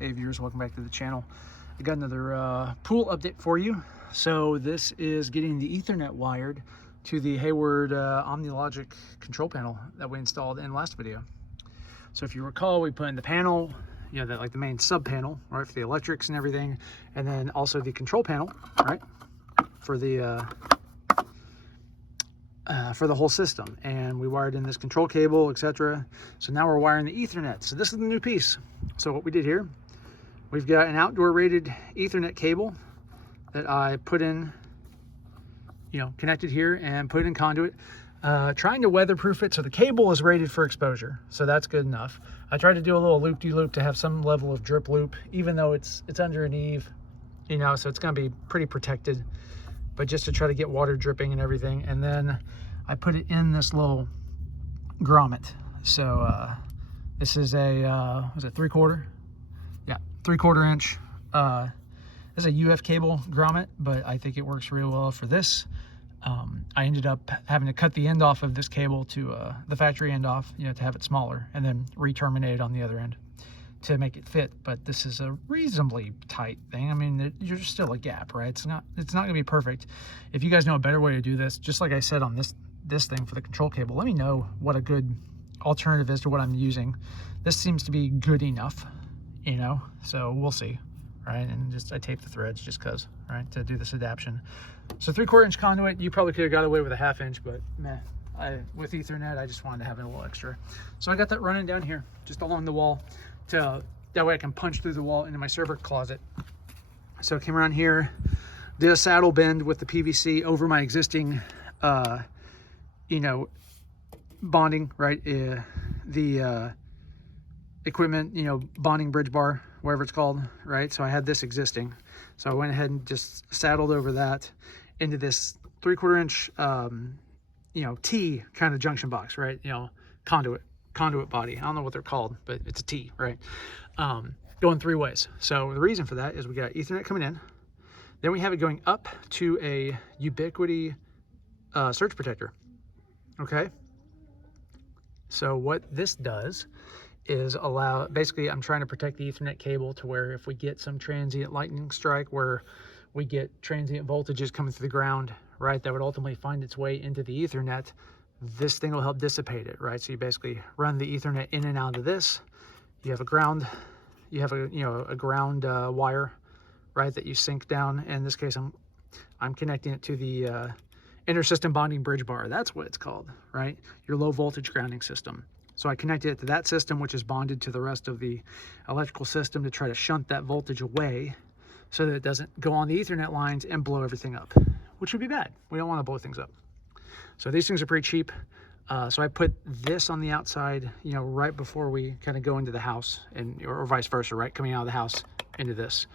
Hey viewers, welcome back to the channel. I got another pool update for you. So this is getting the Ethernet wired to the Hayward OmniLogic control panel that we installed in the last video. So if you recall, we put in the panel, you know, that like the main sub panel, right, for the electrics and everything, and then also the control panel, right, for the whole system. And we wired in this control cable, etc. So now we're wiring the Ethernet. So this is the new piece. So what we did here, we've got an outdoor rated Ethernet cable that I put in, you know, connected here and put it in conduit, trying to weatherproof it so the cable is rated for exposure. So that's good enough. I tried to do a little loop-de-loop to have some level of drip loop, even though it's under an eave, you know, so it's gonna be pretty protected, but just to try to get water dripping and everything. And then I put it in this little grommet. So this is a, was it 3/4? Yeah, 3/4 inch. This is a UF cable grommet, but I think it works real well for this. I ended up having to cut the end off of this cable to the factory end off, you know, to have it smaller, and then re-terminate it on the other end to make it fit. But this is a reasonably tight thing. I mean, there's still a gap, right? It's not gonna be perfect. If you guys know a better way to do this, just like I said on this thing for the control cable, let me know what a good alternative is to what I'm using. This seems to be good enough, you know, so we'll see, right? And just I taped the threads just cause, right, to do this adaptation. So 3/4 inch conduit. You probably could have got away with a 1/2 inch, but meh, with Ethernet I just wanted to have a little extra. So I got that running down here just along the wall, to that way I can punch through the wall into my server closet. So I came around here, did a saddle bend with the PVC over my existing you know, bonding, right, the equipment, you know, bonding bridge bar, whatever it's called, right? So I had this existing, so I went ahead and just saddled over that into this 3/4 inch you know, T kind of junction box, right? You know, conduit body. I don't know what they're called, but it's a T, right? Going 3 ways. So the reason for that is we got Ethernet coming in, then we have it going up to a Ubiquity surge protector. Okay, so what this does is allow, basically I'm trying to protect the Ethernet cable to where if we get some transient lightning strike where we get transient voltages coming through the ground, right, that would ultimately find its way into the Ethernet, this thing will help dissipate it, right? So you basically run the Ethernet in and out of this. You have a ground, you have a, you know, a ground wire, right, that you sink down. In this case, I'm connecting it to the inter-system bonding bridge bar. That's what it's called, right? Your low voltage grounding system. So I connected it to that system, which is bonded to the rest of the electrical system to try to shunt that voltage away so that it doesn't go on the Ethernet lines and blow everything up, which would be bad. We don't want to blow things up. So these things are pretty cheap. So I put this on the outside, you know, right before we kind of go into the house, and or vice versa, right? Coming out of the house into this.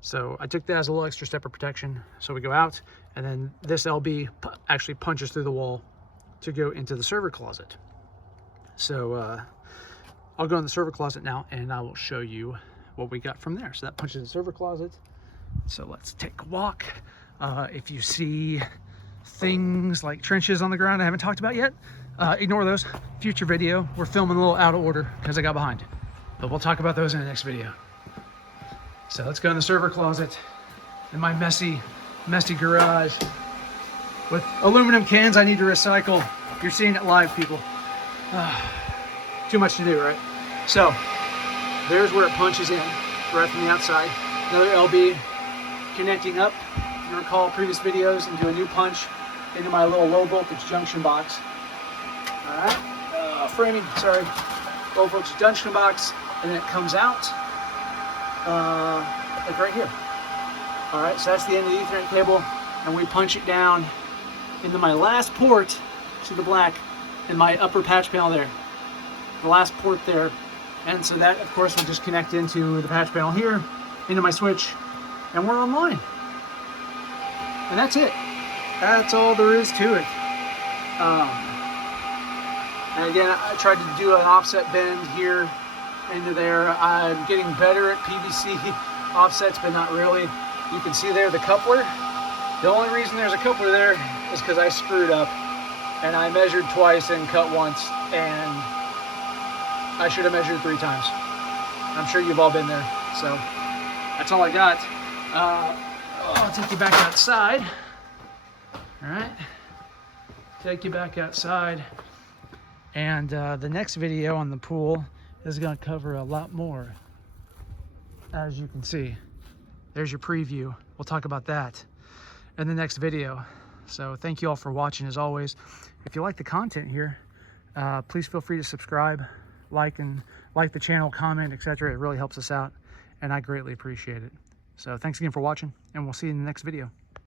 So I took that as a little extra step of protection. So we go out, and then this LB actually punches through the wall to go into the server closet. So I'll go in the server closet now, and I will show you what we got from there. So that punches the server closet. So let's take a walk. If you see things like trenches on the ground I haven't talked about yet, ignore those. Future video. We're filming a little out of order because I got behind, but we'll talk about those in the next video. So let's go in the server closet in my messy garage with aluminum cans I need to recycle. You're seeing it live, people. Too much to do, right? So there's where it punches in, right from the outside. Another LB connecting up. If you recall previous videos, and do a new punch into my little low voltage junction box. All right, framing, sorry. Low voltage junction box, and then it comes out like right here. All right, so that's the end of the Ethernet cable, and we punch it down into my last port. See the black in my upper patch panel there, the last port there. And so that, of course, will just connect into the patch panel here, into my switch, and we're online. And that's it. That's all there is to it. And again, I tried to do an offset bend here into there. I'm getting better at PVC offsets, but not really. You can see there the coupler. The only reason there's a coupler there is because I screwed up, and I measured twice and cut once, and I should have measured 3 times. I'm sure you've all been there. So that's all I got. I'll take you back outside. All right, take you back outside. And the next video on the pool is going to cover a lot more, as you can see. There's your preview. We'll talk about that in the next video. So thank you all for watching. As always, if you like the content here, please feel free to subscribe, like the channel, comment, etc. It really helps us out, and I greatly appreciate it. So thanks again for watching, and we'll see you in the next video.